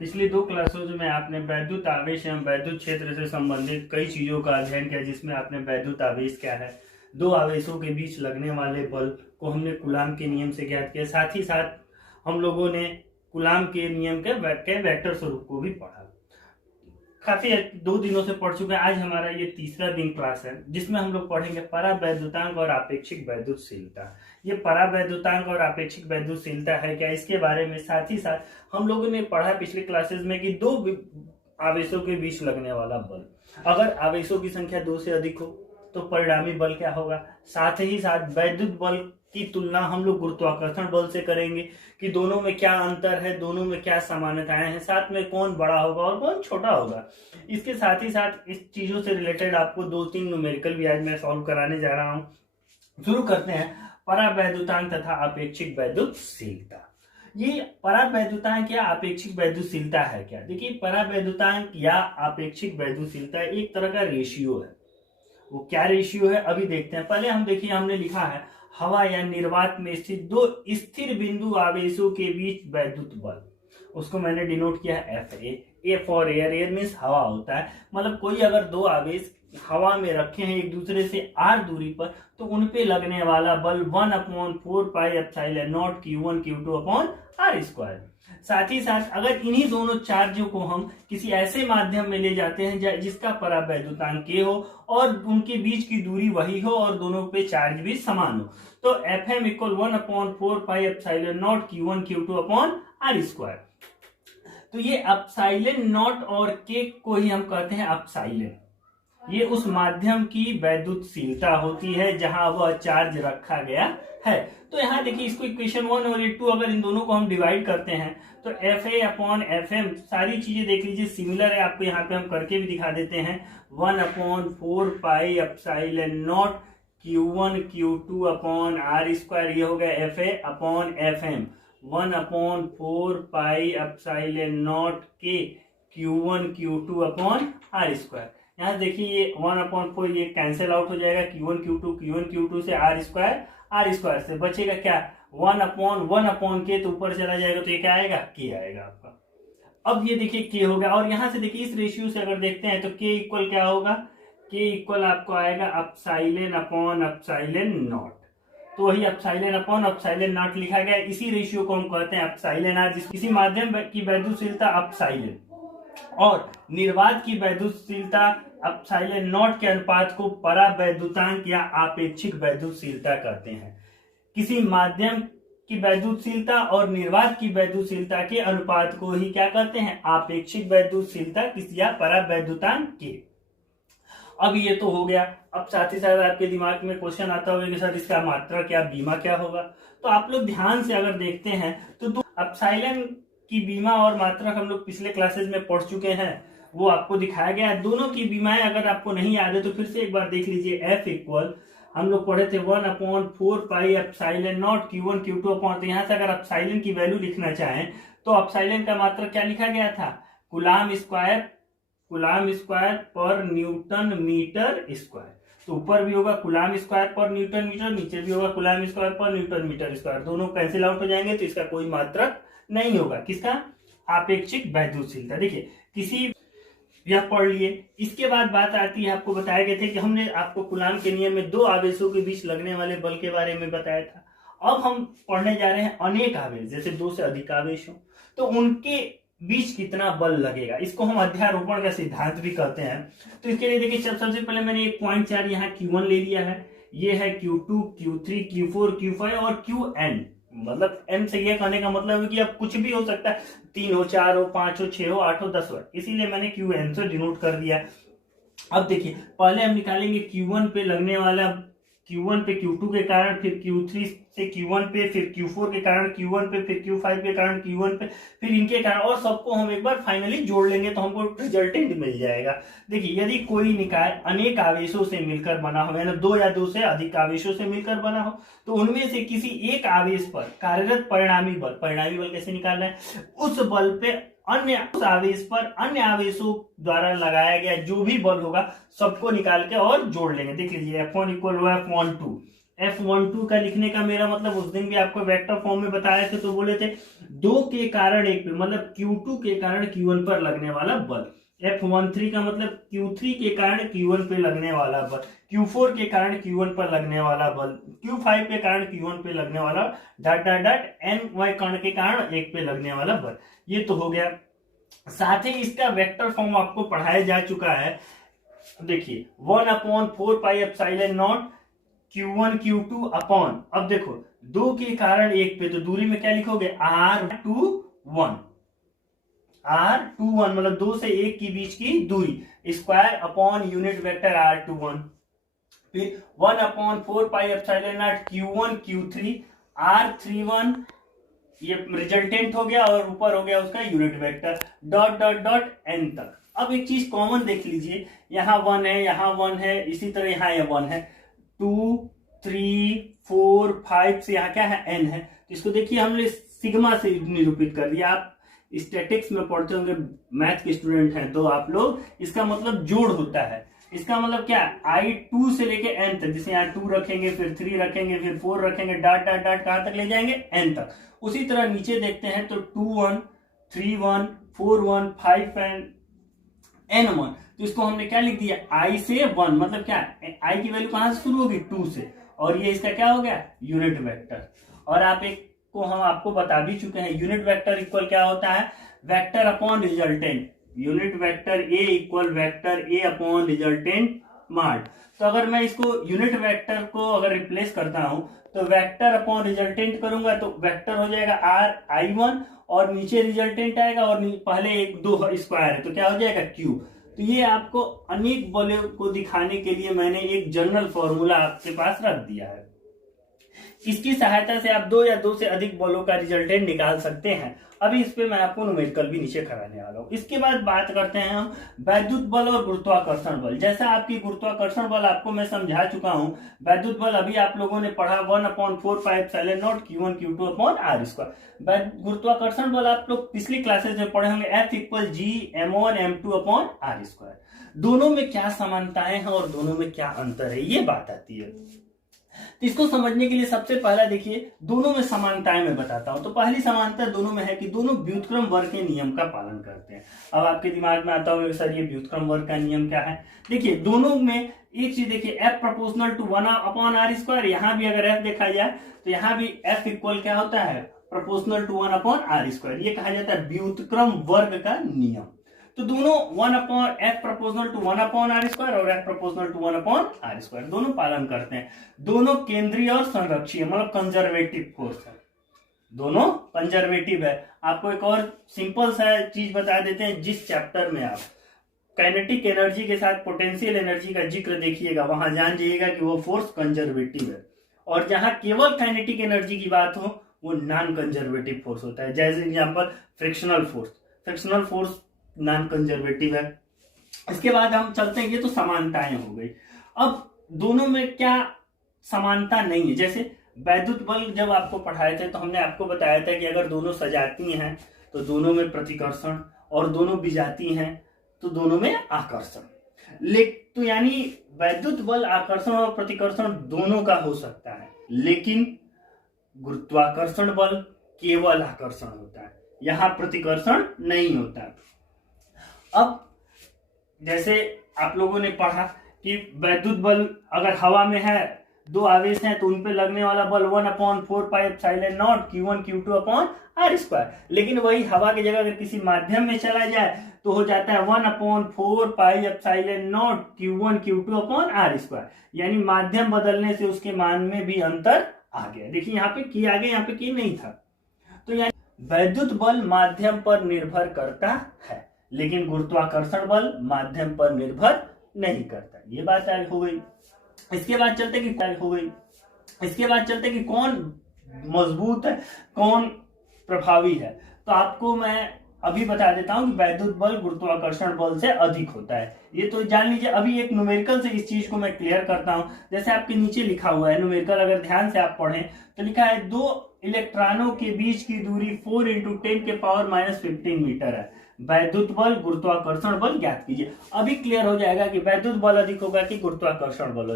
पिछली दो क्लासों में आपने वैद्युत आवेश एवं वैद्युत क्षेत्र से संबंधित कई चीजों का अध्ययन किया, जिसमें आपने वैद्युत आवेश क्या है, दो आवेशों के बीच लगने वाले बल को हमने कूलाम के नियम से ज्ञात किया। साथ ही साथ हम लोगों ने कूलाम के नियम के वेक्टर स्वरूप को भी पढ़ा। काफी 2 दिनों से पढ़ चुके हैं। आज हमारा ये तीसरा दिन क्लास है, जिसमें हम लोग पढ़ेंगे परावैद्युतांक और आपेक्षिक वैद्युतशीलता। ये परावैद्युतांक और आपेक्षिक वैद्युतशीलता है क्या, इसके बारे में साथ ही साथ हम लोगों ने पढ़ा पिछले क्लासेस में कि दो आवेशों के बीच लगने वाला बल, अगर आवेशों की संख्या 2 से अधिक हो तो परिणामी बल क्या होगा। साथ ही साथ वैद्युत बल की तुलना हम लोग गुरुत्वाकर्षण बल से करेंगे कि दोनों में क्या अंतर है, दोनों में क्या समानताएं हैं, साथ में कौन बड़ा होगा और कौन छोटा होगा। इसके साथ ही साथ इस चीजों से रिलेटेड आपको 2-3 न्यूमेरिकल भी आज मैं सॉल्व कराने जा रहा हूं। शुरू करते हैं परावैद्युतांक तथा आपेक्षिक वैद्युतशीलता। ये परावैद्युतांक या आपेक्षिक वैद्युतशीलता है क्या। देखिए, परावैद्युतांक या आपेक्षिक वैद्युतशीलता एक तरह का रेशियो है। वो क्या रेशियो है अभी देखते हैं। पहले हम देखिए, हमने लिखा है हवा या निर्वात में स्थित दो स्थिर बिंदु आवेशों के बीच वैद्युत बल, उसको मैंने डिनोट किया है FA। A for air, air means हवा होता है। मतलब कोई अगर दो आवेश हवा में रखे हैं एक दूसरे से r दूरी पर, तो उनपे लगने वाला बल 1/4 pi epsilon not Q1 Q2 upon r²। साथ ही साथ अगर इन्हीं दोनों चार्जों को हम किसी ऐसे माध्यम में ले जाते हैं जिसका परावैद्युतांक k हो और उनके बीच की दूरी वही हो और दोनों पे चार्ज भी समान हो, तो Fm equal 1/4 pi epsilon not Q1 Q2 upon r²। तो ये एप्सिलॉन नॉट और k को ही हम कहते हैं एप्सिलॉन। ये उस माध्यम की वैद्युतशीलता होती है जहां वह चार्ज रखा गया है। तो यहाँ देखिए, इसको इक्वेशन 1 और 2 अगर इन दोनों को हम डिवाइड करते हैं तो FA अपॉन FM, सारी चीजें देख लीजिए सिमिलर है। आपको यहाँ पे हम करके भी दिखा देते हैं। 1/4 pi epsilon not Q1 Q2 upon r², ये हो गया FA upon FM। 1/4 pi epsilon not K Q1 Q2 upon r²। यहाँ देखिए ये 1/4 ये कैंसिल आउट हो जाएगा, Q1 Q2 से r² से बचेगा क्या 1/1/k, तो ऊपर चला जाएगा तो ये क्या आएगा, k आएगा आपका। अब ये देखिए k हो गया, और यहाँ से देखिए इस रेशियो से अगर देखते हैं तो k इक्वल क्या होगा, k इक्वल आपको आएगा एप्सिलॉन अपॉन एप्सिलॉन नॉट। तो वही एप्सिलॉन अपॉन एप्सिलॉन नॉट लिखा गया। इसी रेशियो को हम कहते हैं एप्सिलॉन r, किसी माध्यम की वैद्युतशीलता एप्सिलॉन और निर्वात की वैद्युतशीलता एप्सिलॉन नॉट के अनुपात को परावैद्युतांक या आपेक्षिक वैद्युतशीलता कहते हैं। किसी माध्यम की वैद्युतशीलता और निर्वात की वैद्युतशीलता के अनुपात को ही क्या कहते हैं, आपेक्षिक वैद्युतशीलता किसी या परावैद्युतांक के। अब ये तो हो गया। अब साथ ही साथ आपके दिमाग में क्वेश्चन आता होगा कि सर इसका मात्रा क्या, बीमा क्या होगा। तो आप लोग ध्यान से अगर देखते हैं तो एप्सिलॉन की बीमा और मात्रक हम लोग पिछले क्लासेस में पढ़ चुके हैं, वो आपको दिखाया गया है। दोनों की बीमाएं अगर आपको नहीं याद है तो फिर से एक बार देख लीजिए। F इक्वल हम लोग पढ़े थे 1/4 pi epsilon not Q1 Q2 upon, तो यहाँ से अगर एप्सिलॉन की वैल्यू लिखना चाहें तो एप्सिलॉन का मात्रक क्या लिखा गया था, कूलाम स्क्वायर पर न्यूटन मीटर स्क्वायर। तो ऊपर भी होगा कूलाम स्क्वायर पर न्यूटन मीटर, नीचे भी होगा कूलाम स्क्वायर पर न्यूटन मीटर स्क्वायर। दोनों कैंसिल आउट हो जाएंगे तो इसका कोई मात्रक नहीं होगा। किसका, आपेक्षिक वैद्युतशीलता। देखिए किसी, यह पढ़ लिए। इसके बाद बात आती है, आपको बताया गया था कि हमने आपको कूलाम के नियम में दो आवेशों के बीच लगने वाले बल के बारे में बताया था। अब हम पढ़ने जा रहे हैं अनेक आवेश, जैसे 2 से अधिक आवेश हो तो उनके बीच कितना बल लगेगा। इसको हम अध्यारोपण का सिद्धांत भी कहते हैं। तो इसके लिए देखिए, सबसे पहले मैंने 1.4 यहाँ Q1 ले लिया है, ये है Q2 Q3 Q4 Q5 और Qn। मतलब n से ये कहने का मतलब है कि अब कुछ भी हो सकता है, 3 हो, 4 हो, 5 हो, 6 हो, 8 हो, 10 हो, इसीलिए मैंने Qn से डिनोट कर दिया। अब देखिए, पहले हम निकालेंगे Q1 पे लगने वाला, Q1 पे Q2 के कारण, फिर Q3 से Q1 पे, फिर Q4 के कारण Q1 पे, फिर Q5 के कारण Q1 पे, फिर इनके कारण, और सबको हम एक बार फाइनली जोड़ लेंगे तो हमको रिजल्टेंट मिल जाएगा। देखिए, यदि कोई निकाय अनेक आवेशों से मिलकर बना हो, यानी 2 या 2 से अधिक आवेशों से मिलकर बना हो, तो उनमें से किसी एक आवेश पर कार्यरत परिणामी बल कैसे निकालना है, उस बल पे उस आवेश पर अन्य आवेशों द्वारा लगाया गया जो भी बल होगा सबको निकाल के और जोड़ लेंगे। देख लीजिए F1 इक्वल हुआ F12, F12 का लिखने का मेरा मतलब उस दिन भी आपको वेक्टर फॉर्म में बताए थे, तो बोले थे 2 के कारण 1 पे, मतलब Q2 के कारण Q1 पर लगने वाला बल। F13 का मतलब Q3 के कारण Q1 पे लगने वाला बल, Q4 के कारण Q1 पर लगने वाला बल, Q5 के कारण Q1 पे लगने वाला डॉट डॉट डॉट NY कण के कारण 1 पे लगने वाला बल। ये तो हो गया। साथ ही इसका वेक्टर फॉर्म आपको पढ़ाया जा चुका है। देखिए 1/4πε0 Q1 Q2 अपॉन, अब देखो 2 के कारण 1 पे, तो दूरी में क्या लिखोगे R21, R21 मतलब 2 से 1 की बीच की दूरी, square upon unit vector R21, फिर 1/4πε0 Q1 Q3 R31, ये रिजल्टेंट हो गया और ऊपर हो गया उसका unit vector dot dot dot N तक। अब एक चीज कॉमन देख लीजिए, यहाँ 1 है, यहाँ 1 है, इसी तरह यहाँ 1 है, 2 3 4 5 से यहाँ क्या है n है। तो इसको देखिए हमने सिग्मा से निरूपित कर दिया। आप स्टैटिक्स में पढ़ते होंगे, मैथ के स्टूडेंट हैं तो आप लोग, इसका मतलब जोड़ होता है। इसका मतलब क्या, I2 से लेके n तक, जैसे यहाँ 2 रखेंगे, फिर 3 रखेंगे, फिर 4 रखेंगे, डॉट डॉट डॉट कहां तक ले जाएंगे n तक। उसी तरह नीचे देखते हैं तो 2 1 3 1 4 1 5 n1, तो इसको हमने क्या लिख दिया I से 1, मतलब क्या I की वैल्यू कहां से शुरू होगी 2 से, और ये इसका क्या हो गया यूनिट वेक्टर। और आप एक को हम आपको बता भी चुके हैं, यूनिट वेक्टर इक्वल क्या होता है, vector upon resultant. Unit vector A equal vector A upon resultant mod. तो अगर मैं इसको यूनिट वेक्टर को अगर रिप्लेस करता हूं तो वेक्टर अपॉन रिजल्टेंट करूंगा तो वेक्टर हो जाएगा RI1 और नीचे रिजल्टेंट आएगा और पहले 1 2 स्क्वायर है तो क्या हो जाएगा Q। तो ये आपको अनेक बलों को दिखाने के लिए मैंने एक जनरल फॉर्मूला आपके पास रख दिया है। इसकी सहायता से आप 2 या 2 से अधिक बलों का रिजल्टेंट निकाल सकते हैं। अभी इस पे मैं आपको न्यूमेरिकल भी नीचे कराने वाला हूं। इसके बाद बात करते हैं हम वैद्युत बल और गुरुत्वाकर्षण बल। जैसा आपकी गुरुत्वाकर्षण बल आपको मैं समझा चुका हूं, वैद्युत बल अभी आप लोगों ने पढ़ा 1/4πε0 Q1 Q2 अपॉन R²। गुरुत्वाकर्षण बल आप लोग पिछली क्लासेस में पढ़े होंगे F = G m1 m2 upon R²। दोनों में क्या समानताएं हैं और दोनों में क्या अंतर है, ये बात आती है। तो इसको समझने के लिए सबसे पहला देखिए, दोनों में समानताएं मैं बताता हूं। तो पहली समानता दोनों में है कि दोनों व्युत्क्रम वर्ग के नियम का पालन करते हैं। अब आपके दिमाग में आता होगा सर ये व्युत्क्रम वर्ग का नियम क्या है। देखिए दोनों में एक चीज देखिए, F प्रोपोर्शनल टू 1/R²। यहां भी अगर F देखा जाए तो यहां भी F इक्वल क्या होता है, प्रोपोर्शनल टू 1/R²। ये कहा जाता है व्युत्क्रम वर्ग का नियम। तो दोनों F प्रोपोर्शनल टू 1/R² और F प्रोपोर्शनल टू 1/R² दोनों पालन करते हैं। दोनों केंद्रीय और संरक्षीय मतलब कंजर्वेटिव फोर्स है, दोनों कंजर्वेटिव है। आपको एक और सिंपल सा चीज बता देते हैं, जिस चैप्टर में आप काइनेटिक एनर्जी के साथ पोटेंशियल एनर्जी का जिक्र देखिएगा वहां जान जाइएगा कि वो फोर्स कंजर्वेटिव है, और जहां केवल काइनेटिक एनर्जी की बात हो वो नॉन कंजर्वेटिव फोर्स होता है। जैसे example frictional force, frictional force non conservative है। इसके बाद हम चलते हैं, ये तो समानताएं हो गई। अब दोनों में क्या समानता नहीं है, जैसे वैद्युत बल जब आपको पढ़ाए थे तो हमने आपको बताया था कि अगर दोनों सजाती हैं तो दोनों में प्रतिकर्षण, और दोनों बिजाती हैं तो दोनों में आकर्षण। तो यानी वैद्युत बल आकर्षण और प्रतिकर्षण दोनों का हो सकता है, लेकिन गुरुत्वाकर्षण बल केवल आकर्षण होता है, यहां प्रतिकर्षण नहीं होता। अब जैसे आप लोगों ने पढ़ा कि वैद्युत बल अगर हवा में है, 2 आवेश हैं तो उन पे लगने वाला बल 1/4πε0 Q1 Q2 अपॉन R²। लेकिन वही हवा की जगह अगर किसी माध्यम में चला जाए तो हो जाता है 1/4πε0 Q1 Q2 अपॉन R²। यानी माध्यम बदलने से उसके मान में भी अंतर आ गया। देखिए यहाँ पे की आगे, यहाँ पे की नहीं था। तो यानी वैद्युत बल माध्यम पर निर्भर करता है, लेकिन गुरुत्वाकर्षण बल माध्यम पर निर्भर नहीं करता। ये बात हो गई। इसके बाद चलते कि कौन मजबूत है, कौन प्रभावी है। तो आपको मैं अभी बता देता हूं कि वैद्युत बल गुरुत्वाकर्षण बल से अधिक होता है, ये तो जान लीजिए। अभी एक न्यूमेरिकल से इस चीज को मैं क्लियर करता हूं। जैसे आपके नीचे लिखा हुआ है न्यूमेरिकल, अगर ध्यान से आप पढ़ें तो लिखा है 2 इलेक्ट्रॉनों के बीच की दूरी 4 × 10⁻⁻15 मीटर है। वैद्युत बल गुरुत्वाकर्षण बल ज्ञात कीजिए। अभी क्लियर हो जाएगा कि वैद्युत बल अधिक होगा कि गुरुत्वाकर्षण बल।